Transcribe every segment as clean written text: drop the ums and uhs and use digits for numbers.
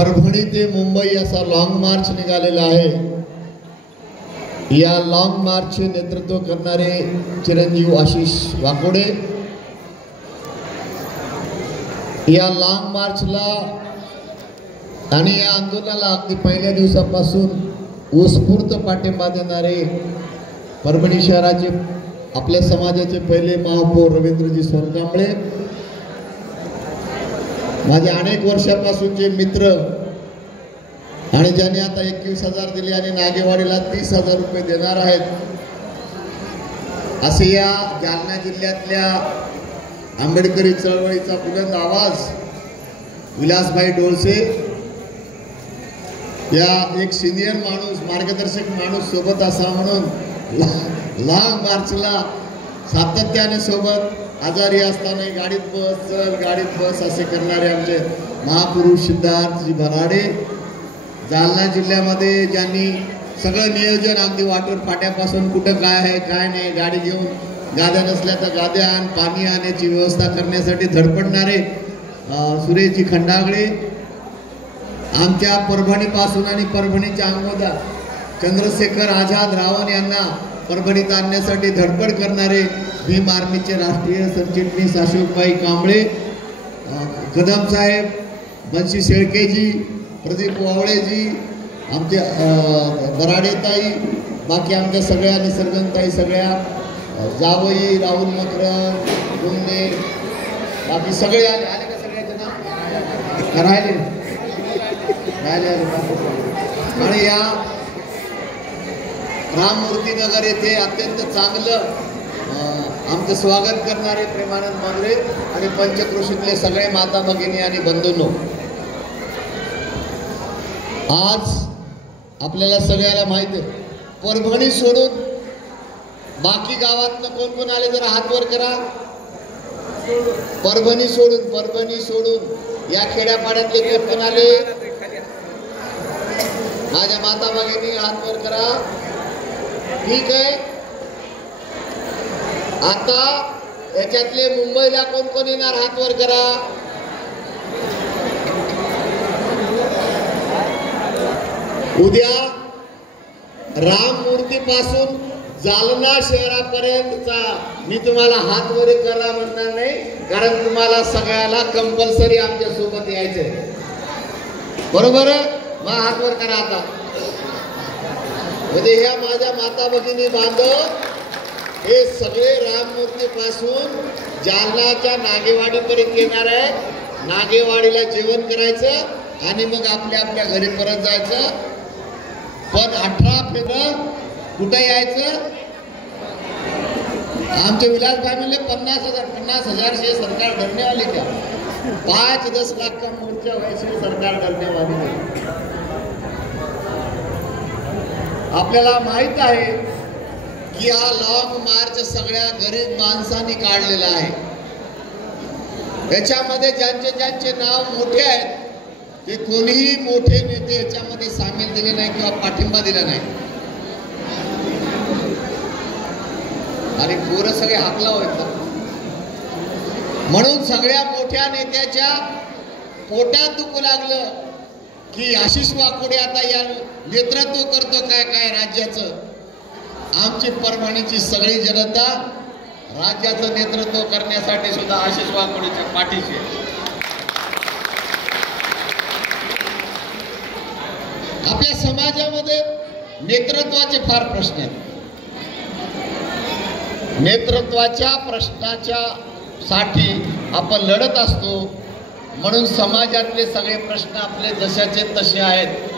परभणी ते मुंबई असा long march निघालेला आहे। या लॉंग मार्चचे नेतृत्व करणारे चिरंजीव आशिष वाकोडे या लॉंग मार्चला आणि या आंदोलनाला अगदी पहिल्या दिवसापासून उत्स्फूर्त पाठिंबा देणारे परभणी शहराचे आपल्या समाजाचे पहिले महापौर रवींद्रजी सोनकांबळे, माझे अनेक वर्षापासूनचे मित्र आणि ज्यांनी आता 21,000 दिले आणि नागेवाडीला 30,000 रुपये देणार आहेत, असे या जालना जिल्ह्यातल्या आंबेडकरी चळवळीचा बुलंद आवाज विलासभाई डोळसे या एक सिनियर माणूस मार्गदर्शक माणूस सोबत असा म्हणून लॉंग मार्चला सातत्याने सोबत आजारी असताना गाडीत बस असे करणारे आमचे महापुरुष सिद्धार्थजी भराडे, जालना जिल्ह्यामध्ये ज्यांनी सगळं नियोजन अगदी वाटेवर फाट्यापासून कुठं काय आहे काय नाही, गाडी घेऊन गाद्या नसल्या तर गाद्या आण, पाणी आणण्याची व्यवस्था करण्यासाठी धडपडणारे सुरेशजी खंडागळे, आमच्या परभणीपासून आणि परभणीच्या अंगोदा चंद्रशेखर आझाद रावण यांना परभणीत आणण्यासाठी धडपड करणारे भीम आर्मीचे राष्ट्रीय सरचिटणीस अशोकभाई कांबळे, कदम साहेब, बंशी शेळकेजी, प्रदीप वावळेजी, आमचे बराडेताई, बाकी आमच्या सगळ्या निसर्गनताई, सगळ्या जावई, राहुल मकरन, गुंडे, बाकी सगळे आले का सगळ्याचे नाव राहिले आणि या राममूर्ती नगर येथे अत्यंत चांगलं आमचं स्वागत करणारे प्रेमानंद मंगरे आणि पंचक्रोशीतले सगळे माता भगिनी आणि बंधूंनो, आज आपल्याला सगळ्याला माहिती आहे परभणी सोडून बाकी गावातनं कोण कोण आले जरा हात वर करा। परभणी सोडून या खेड्यापाड्यातले कोण कोण आले, माझ्या माता भगिनी हात वर करा। ठीक आहे, आता याच्यातले मुंबईला कोण कोण येणार हात वर करा। उद्या राममूर्ती पासून जालना शहरापर्यंतचा मी तुम्हाला हात वर करा म्हणणार नाही, कारण तुम्हाला सगळ्याला कंपल्सरी आमच्या सोबत यायचंय, बरोबर आहे? मग हात वर करा आता। म्हणजे ह्या माझ्या माता भगिनी बांधव हे सगळे राममूर्ती पासून जालनाच्या नागेवाडीपर्यंत येणार आहे। नागेवाडीला जेवण करायचं आणि मग आपल्या आपल्या घरी परत जायचं। पण 18 फेब्रुवारी कुठे यायचं? आमचे विलासभाई म्हणले 50,000 से सरकार डरने वाली क्या? 5-10 लाख का मोर्चा वैसे सरकार डरने वाली नहीं। आपल्याला माहित आहे की हा लॉंग मार्च सगळ्या गरीब माणसांनी काढलेला आहे। याच्यामध्ये ज्यांचे नाव मोठे आहेत ते कोणीही मोठे नेते याच्यामध्ये सामील दिले नाही किंवा पाठिंबा दिला नाही आणि पोरं सगळे हाकला व्हायचं। म्हणून सगळ्या मोठ्या नेत्याच्या पोटात दुखू लागलं की आशिष वाकोडे आता या नेतृत्व करतो काय राज्याचं। आमची परभणीची सगळी जनता राज्याचं नेतृत्व करण्यासाठी सुद्धा आशिष वाकोडेच्या पाठीशी आहे। आपल्या समाजामध्ये नेतृत्वाचे फार प्रश्न आहेत। नेतृत्वाच्या प्रश्नाच्या साठी आपण लढत असतो, म्हणून समाजातले सगळे प्रश्न आपले जशाचे तसे आहेत।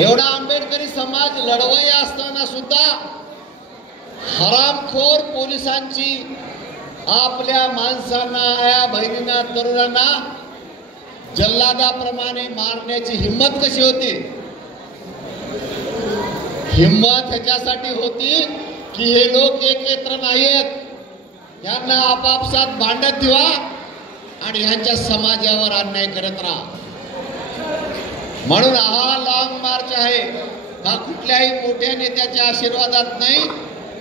एवढा आंबेडकरी समाज लढवय्या असताना सुद्धा हरामखोर पोलिसांची आपल्या माणसांना, या बहिणींना, तरुणांना जल्लादाप्रमाणे मारण्याची हिम्मत कशी होती? हिम्मत ह्याच्यासाठी होती की हे लोक एकत्र नाहीत, यांना आपापसात भांडत ठेवा आणि ह्यांच्या समाजावर अन्याय करत राहा। म्हणून हा लॉंग मार्च आहे, हा कुठल्याही मोठ्या नेत्याच्या आशीर्वादात नाही,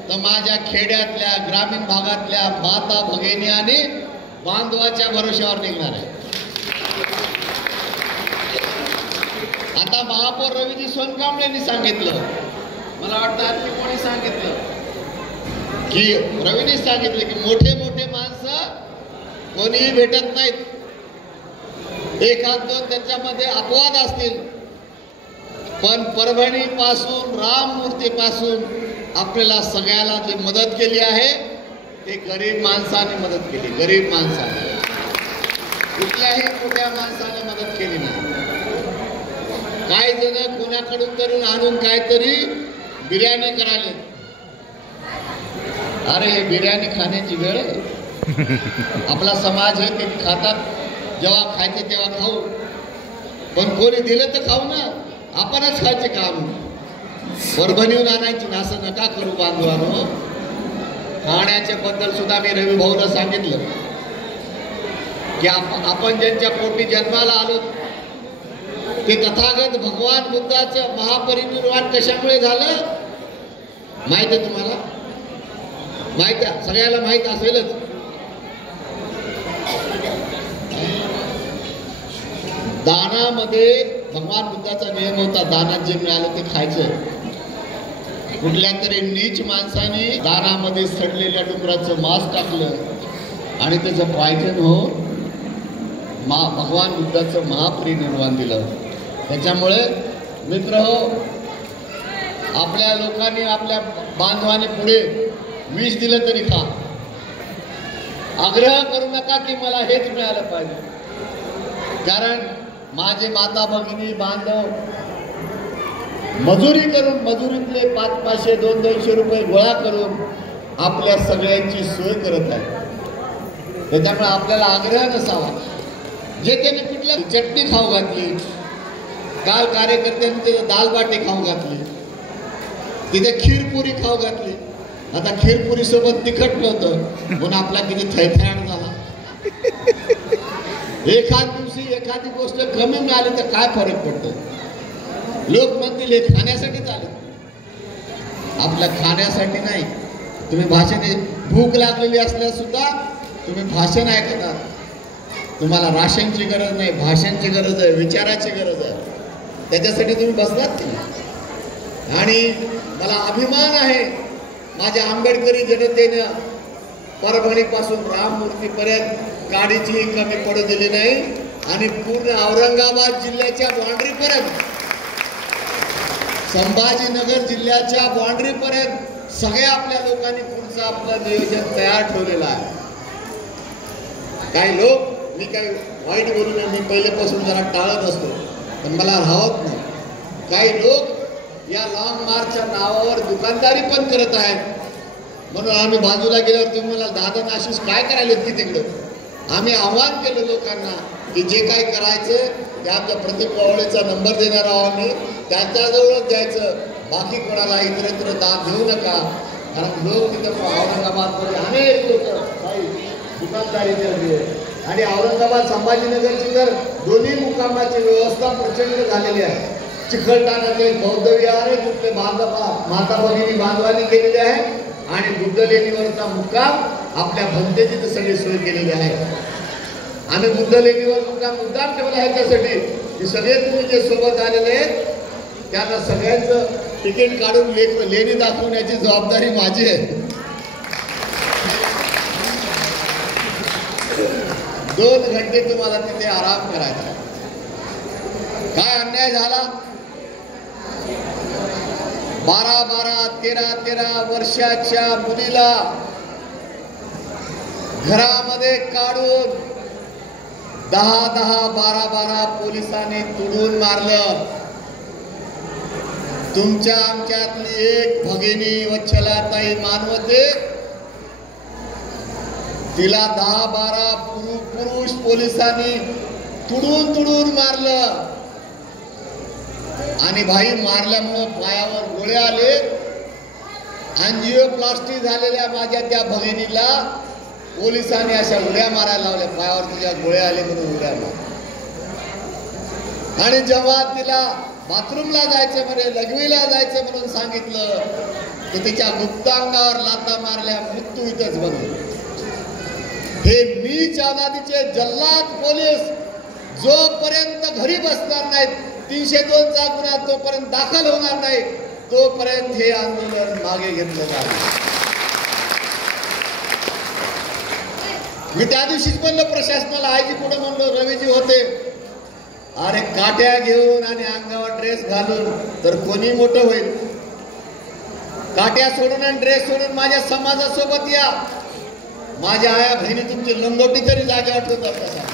तर माझ्या खेड्यातल्या ग्रामीण भागातल्या माता भगिनी आणि बांधवाच्या भरोश्यावर निघणार आहे। आता महापौर रवीजी सोनकांबळेंनी सांगितलं, मला वाटतं आणखी कोणी सांगितलं की रवीने सांगितलं की मोठे मोठे माणसं कोणीही भेटत नाहीत, एखाद दोन त्यांच्यामध्ये अपवाद असतील, पण परभणी पासून राममूर्ती पासून आपल्याला सगळ्याला जी मदत केली आहे ते गरीब माणसाने मदत केली. गरीब माणसाने, कुठल्याही मोठ्या माणसाने मदत केली नाही. काही जण कोणाकडून तरी आणून काहीतरी बिर्याणी करायला, अरे बिर्याणी खाण्याची वेळ आहे. आपला समाज आहे ते खातात, जेव्हा खायचे तेव्हा खाऊ, पण कोणी दिलं तर खाऊ ना, आपणच खायचे काम. परभणीहून आणायची ना, असं नका करू बांधवांनो. खाण्याच्या बद्दल सुद्धा मी रवी भाऊला सांगितलं की आपण ज्यांच्या पोटी जन्माला आलो ते तथागत भगवान बुद्धाचं महापरिनिर्वाण कशामुळे झालं माहित आहे तुम्हाला? माहित आहे, सगळ्याला माहित असेलच. दानामध्ये भगवान बुद्धाचा नियम होता, दानात जे मिळालं ते खायचं. कुठल्या तरी नीच माणसाने दानामध्ये सडलेल्या डुकराचं मांस टाकलं आणि त्याचं पॉयझन हो भगवान बुद्धाचं महापरिनिर्वाण दिलं. त्याच्यामुळे मित्र हो, आपल्या लोकांनी आपल्या बांधवाने पुढे विष दिलं तरी खा. आग्रह करू नका की मला हेच मिळालं पाहिजे, कारण माझे माता भगिनी बांधव मजुरी करून, मजुरीतले 500-500 200-200 रुपये गोळा करून आपल्या सगळ्यांची सोय करत आहे. त्याच्यामुळे आपल्याला आग्रह नसावा. जे त्यांनी कुठल्या चटणी खाऊ घातली, काल कार्यकर्त्यांनी तिथे दाल बाटी खाऊ घातली, तिथे खीरपुरी खाऊ घातली. आता खीरपुरी सोबत तिखट नव्हतं म्हणून आपला किती थैथयाण झाला. एखाद दिवशी एखादी गोष्ट कमी मिळाली तर काय फरक पडतो? लोक म्हणतील हे खाण्यासाठी आले, आपल्या खाण्यासाठी नाही. तुम्ही भाषण, भूक लागलेली असल्या सुद्धा तुम्ही भाषण ऐकतात. तुम्हाला राशनची गरज नाही, भाषणची गरज आहे, विचाराची गरज आहे. त्याच्यासाठी तुम्ही बसलात की. आणि मला अभिमान आहे माझ्या आंबेडकरी जनतेनं परभणीपासून राममूर्तीपर्यंत गाडीचीही कमी पडू दिली नाही आणि पूर्ण औरंगाबाद जिल्ह्याच्या बाउंड्रीपर्यंत, संभाजीनगर जिल्ह्याच्या बाउंड्रीपर्यंत सगळ्या आपल्या लोकांनी पुढचं आपलं नियोजन तयार ठेवलेलं आहे. काही लोक, मी काही वाईट बोलू नये, मी पहिल्यापासून जरा टाळत असतो पण मला राहत नाही. काही लोक या लॉंग मार्चच्या नावावर दुकानदारी पण करत आहेत. म्हणून आम्ही बाजूला गेल्यावर तुम्ही मला दादा आशिष काय करायला की तिकडं आम्ही आव्हान केलं लोकांना की जे काही करायचं ते आमच्या प्रदीप पवाळेचा नंबर देणार आहोत आम्ही, त्यांच्याजवळच द्यायचं. बाकी कोणाला इतरत्र दान देऊ नका. कारण लोक तिथं औरंगाबादमध्ये अनेक लोक काही दुकानदारी करते आणि औरंगाबाद संभाजीनगरची तर दोन्ही मुक्कामाची व्यवस्था प्रचंड झालेली आहे. चिखलठाण्याचे बौद्ध विहार आहे, तिथले माता भगिनी बांधवांनी केलेले आहे आणि बुद्ध लेणीवरचा मुक्काम आपल्या भंतेची तर सगळी सोय केलेली आहे. आम्ही बुद्ध लेणीवर मुक्काम ठेवला आहे त्यासाठी की सगळे तुम्ही जे सोबत आलेले आहेत त्यांना सगळ्यांचं तिकीट काढून लेणी दाखवण्याची जबाबदारी माझी आहे. 2 घंटे तुम्हाला तिथे आराम करायचा. काय अन्याय झाला? 12-12, 13-13 वर्षाच्या मुलीला घरामध्ये काढून 10-10, 12-12 पोलिसांनी तुडून मारलं. तुमच्या आमच्यातली एक भगिनी वच्छलाताई मानवते, तिला 10-12 पुरुष पोलिसांनी तुडून मारलं. आणि भाई मारल्यामुळं पायावर गोळे आले. अँजिओप्लास्टी झालेल्या माझ्या त्या भगिनीला पोलिसांनी अशा उड्या मारायला लावल्या, पायावर तिच्या गोळे आले म्हणून उड्या मार. आणि जेव्हा तिला बाथरूमला जायचं म्हणे, लघवीला जायचं म्हणून सांगितलं तर तिच्या गुप्तांगावर लाथा मारल्या, मृत्यू इथंच बनवलं. हे नीच जातीचे जल्लाद पोलीस जोपर्यंत घरी बसणार नाहीत 302 चा गुन्हा जोपर्यंत दाखल होणार नाही तोपर्यंत हे आंदोलन मागे घेतलं जाईल. मी त्या दिवशीच म्हणलो प्रशासनाला, आयजी पुढे म्हणलो, रवीजी होते, अरे काट्या घेऊन आणि अंगावर ड्रेस घालून तर कोणी मोठं होईल. काट्या सोडून आणि ड्रेस सोडून माझ्या समाजासोबत या. माझ्या आया बहिणी तुमची लंगोटी तरी जागेवर ठेवतात कसा.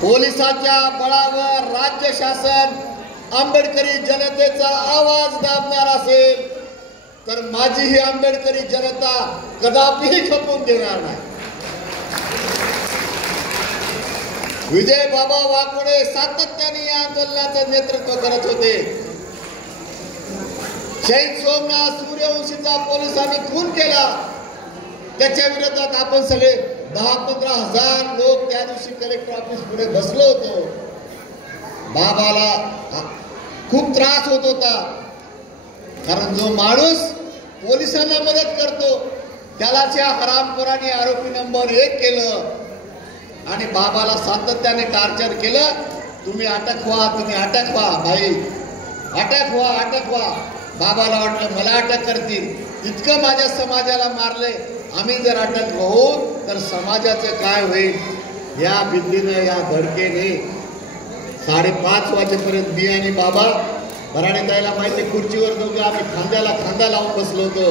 पोलिसांच्या बळावर राज्य शासन आंबेडकरी जनतेचा आवाज दाबणार असेल तर माझी ही आंबेडकरी जनता कदापिही खपून देणार नाही. विजय बाबा वाकोडे सातत्याने या आंदोलनाचं नेतृत्व करत होते. शहीद सोमनाथ सूर्यवंशीचा पोलिसांनी खून केला, त्याच्या विरोधात आपण सगळे 10-15 हजार लोक त्या दिवशी कलेक्टर ऑफिस पुढे बसलो होतो. बाबाला खूप त्रास होत होता, कारण जो माणूस पोलिसांना मदत करतो त्यालाच या हरामखोरांनी आरोपी नंबर 1 केलं आणि बाबाला सातत्याने टार्चर केलं. तुम्ही अटक व्हा, तुम्ही अटक व्हा, भाई अटक व्हा, अटक व्हा. बाबाला वाटलं मला अटक करतील, इतकं माझ्या समाजाला मारले, आम्ही जर अटक होऊ तर समाजाचं काय होईल. या भीतीनं, या धडकेने 5:30 वाजेपर्यंत मी आणि बाबा भराडे ताईला माहिती, खुर्चीवर दोघं आम्ही खांद्याला खांदा लावून बसलो होतो.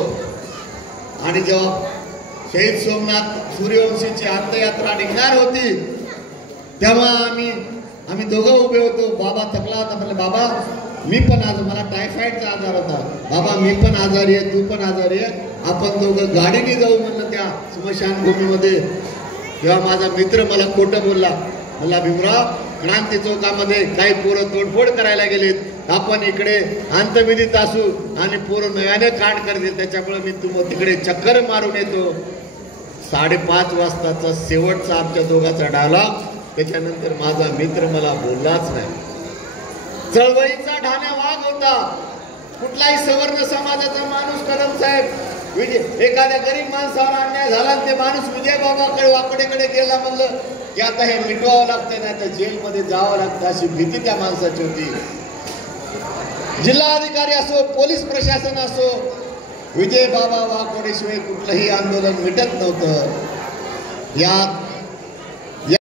आणि जेव्हा शहीद सोमनाथ सूर्यवंशीची अंत्ययात्रा निघणार होती तेव्हा आम्ही दोघं उभे होतो. बाबा थकला होता, म्हणलं बाबा मी पण आज, मला टायफॉइडचा आजार होता, बाबा मी पण आजारी आहे, तू पण आजारी आहे, आपण दोघं गाडीने जाऊ म्हणलं त्या स्मशानभूमीमध्ये. तेव्हा माझा मित्र मला खोटं बोलला, मला भीमराव क्रांती चौकामध्ये काही पोरं तोडफोड करायला गेलेत, आपण इकडे अंतविधीत असू आणि पोरं नव्याने कांड करतील, त्याच्यामुळे मी तिकडे चक्कर मारून येतो. 5:30 वाजताचा शेवटचा आमच्या दोघांचा डायलॉग. त्याच्यानंतर माझा मित्र मला बोललाच नाही. चळवळीचा ढाण्या वाघ होता. कुठलाही सवर्ण समाजाचा माणूस कदम साहेब एखाद्या गरीब माणसावर अन्याय झाला, ते माणूस विजय बाबाकडे वाकडेकडे गेला, म्हणलं की आता हे मिटवावं लागतं, नाही तर जेलमध्ये जावं लागतं, अशी भीती त्या माणसाची होती. जिल्हाधिकारी असो, पोलीस प्रशासन असो, विजय बाबा वाकोडेशिवाय कुठलंही आंदोलन मिटत नव्हतं. या